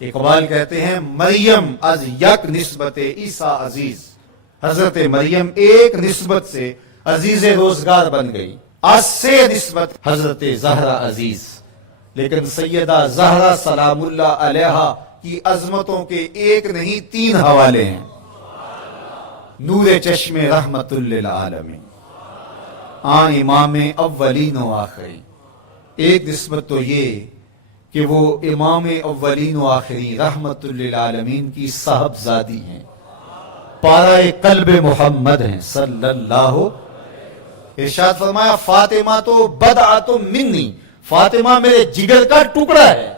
اقبال کہتے ہیں مریم از یک نسبت عیسیٰ عزیز، حضرت مریم ایک نسبت سے عزیز روزگار بن گئی، از سے نسبت حضرت زہرا عزیز، لیکن سیدہ زہرا سلام اللہ علیہا کی عظمتوں کے ایک نہیں 3 حوالے ہیں۔ نور چشم رحمت للعالمین، آن امام اولین و آخرین۔ ایک نسبت تو یہ کہ وہ امام اولین و آخرین رحمت للعالمین کی صاحبزادی ہیں، پارہ قلب محمد ہیں صلی اللہ۔ ارشاد فرمایا فاطمہ تو بدعۃ منی، فاطمہ میرے جگر کا ٹکڑا ہے۔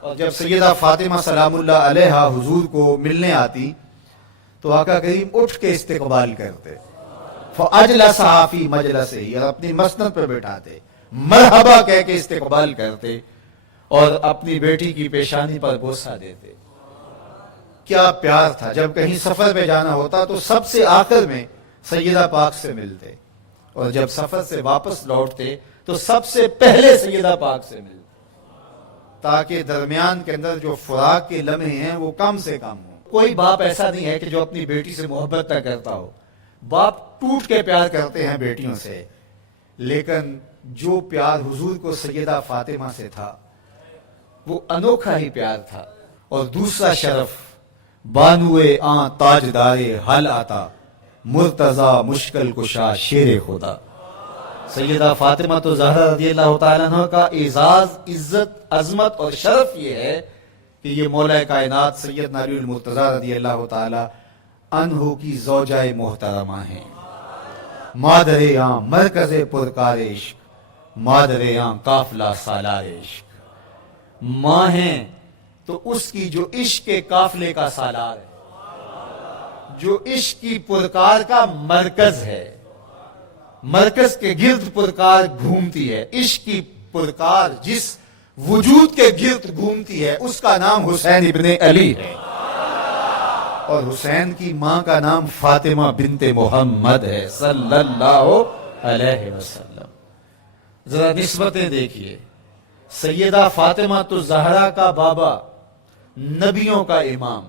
اور جب سیدہ فاطمہ سلام اللہ علیہا حضور کو ملنے آتی تو آقا کریم اٹھ کے استقبال کرتے، فاجلسہا فی مجلسہ، اور اپنی مسند پہ بٹھاتے، مرحبا کہہ کے استقبال کرتے اور اپنی بیٹی کی پیشانی پر بوسہ دیتے۔ کیا پیار تھا! جب کہیں سفر پہ جانا ہوتا تو سب سے آخر میں سیدہ پاک سے ملتے، اور جب سفر سے واپس لوٹتے تو سب سے پہلے سیدہ پاک سے ملتے، تاکہ درمیان کے اندر جو فراق کے لمحے ہیں وہ کم سے کم ہوں۔ کوئی باپ ایسا نہیں ہے کہ جو اپنی بیٹی سے محبت نہ کرتا ہو، باپ ٹوٹ کے پیار کرتے ہیں بیٹیوں سے، لیکن جو پیار حضور کو سیدہ فاطمہ سے تھا وہ انوکھا ہی پیار تھا۔ اور دوسرا شرف بانوے آن تاجدار حل آتا، مرتضی مشکل کشا شیر خدا۔ سیدہ فاطمہ تو زہرا رضی اللہ تعالیٰ عنہ کا اعزاز، عزت، عظمت اور شرف یہ ہے کہ یہ مولا کائنات سیدنا علی المرتضی رضی اللہ تعالیٰ عنہ کی زوجہ محترمہ ہیں، مادر آں مرکز پرکار عشق، مادر آں قافلہ سالار عشق۔ ماں ہیں تو اس کی جو عشق کے قافلے کا سالار ہے، جو عشق کی پرکار کا مرکز ہے، مرکز کے گرد پرکار گھومتی ہے، عشق کی پرکار جس وجود کے گرد گھومتی ہے اس کا نام حسین ابن علی ہے، اور حسین کی ماں کا نام فاطمہ بنت محمد ہے صلی اللہ علیہ وسلم۔ ذرا نسبتیں دیکھیے، سیدہ فاطمہ تو زہرا کا بابا نبیوں کا امام،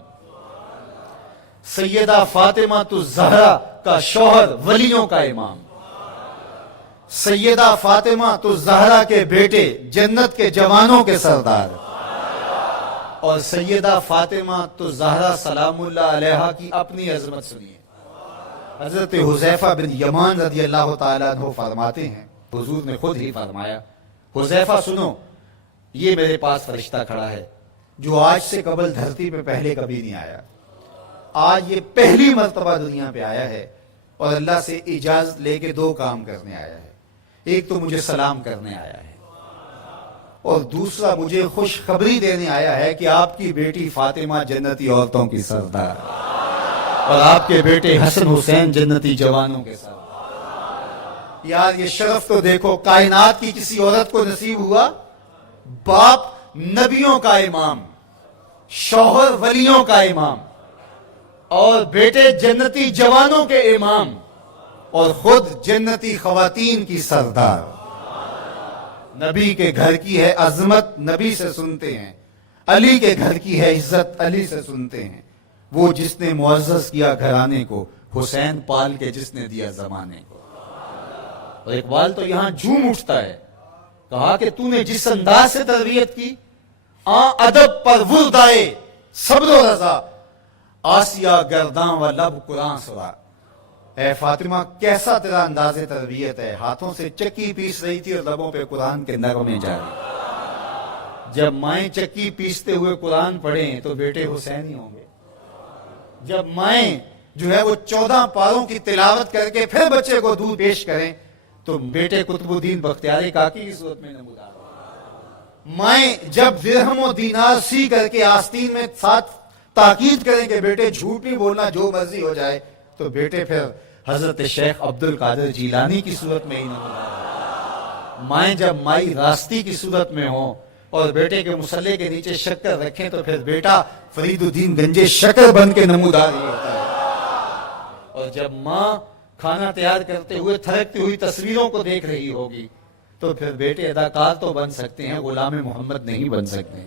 سیدہ فاطمہ تو زہرا کا شوہر ولیوں کا امام، سیدہ فاطمہ تو زہرا کے بیٹے جنت کے جوانوں کے سردار، اور سیدہ فاطمہ تو زہرا سلام اللہ علیہا کی اپنی عظمت سنیے۔ حضرت حذیفہ بن یمان رضی اللہ تعالیٰ عنہ فرماتے ہیں، حضور نے خود ہی فرمایا، حذیفہ سنو، یہ میرے پاس فرشتہ کھڑا ہے جو آج سے قبل دھرتی پہ پہلے کبھی نہیں آیا، آج یہ پہلی مرتبہ دنیا پہ آیا ہے، اور اللہ سے اجازت لے کے 2 کام کرنے آیا ہے۔ ایک تو مجھے سلام کرنے آیا ہے، اور دوسرا مجھے خوشخبری دینے آیا ہے کہ آپ کی بیٹی فاطمہ جنتی عورتوں کی سردار، اور آپ کے بیٹے حسن حسین جنتی جوانوں کے سردار۔ یار یہ شرف تو دیکھو، کائنات کی کسی عورت کو نصیب ہوا، باپ نبیوں کا امام، شوہر ولیوں کا امام، اور بیٹے جنتی جوانوں کے امام، اور خود جنتی خواتین کی سردار۔ نبی کے گھر کی ہے عظمت، نبی سے سنتے ہیں، علی کے گھر کی ہے عزت، علی سے سنتے ہیں۔ وہ جس نے معزز کیا گھرانے کو، حسین پال کے جس نے دیا زمانے کو۔ اور اقبال تو یہاں جھوم اٹھتا ہے، کہا کہ تو نے جس انداز سے تربیت کی، ادب پر وردائے صبر و رضا، آسیہ گرداں و لب قرآن سرا۔ اے فاطمہ کیسا تیرا انداز تربیت ہے، ہاتھوں سے چکی پیس رہی تھی اور لبوں پہ قرآن کے نغمے جاری۔ جب مائیں چکی پیستے ہوئے قرآن پڑھیں تو بیٹے حسین ہی ہوں گے، جب مائیں جو ہے وہ 14 پاروں کی تلاوت کر کے پھر بچے کو دودھ پیش کریں تو بیٹے قطب الدین بختیار کاکی کی صورت میں نمودار۔ مائیں جب درہم و دینار سی کر کے آستین میں ساتھ تاکید کریں کہ بیٹے جھوٹ نہیں بولنا، جو مرضی ہو جائے، تو بیٹے پھر حضرت شیخ عبد القادر جیلانی کی صورت میں ہی نمودار۔ مائیں جب مائی راستی کی صورت میں ہوں اور بیٹے کے مسلح کے نیچے شکر رکھیں تو پھر بیٹا فرید الدین گنجے شکر بن کے نمودار ہی ہوتا ہے۔ اور جب ماں کھانا تیار کرتے ہوئے تھرکتی ہوئی تصویروں کو دیکھ رہی ہوگی تو پھر بیٹے اداکار تو بن سکتے ہیں، غلام محمد نہیں بن سکتے۔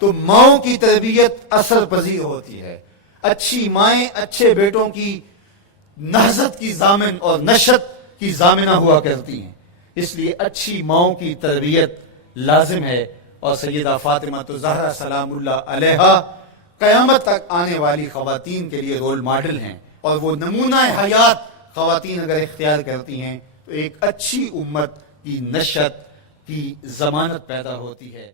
تو ماؤں کی تربیت اثر پذیر ہوتی ہے. اچھی مائیں اچھے بیٹوں کی نہضت کی ضامن اور نشت کی ضامنہ ہوا کرتی ہیں. اس لیے اچھی ماؤں کی تربیت لازم ہے. اور سیدہ فاطمہ زہرا سلام اللہ علیہا قیامت تک آنے والی خواتین کے لیے رول ماڈل ہیں، اور وہ نمونہ حیات خواتین اگر اختیار کرتی ہیں تو ایک اچھی امت کی نشت کی ضمانت پیدا ہوتی ہے.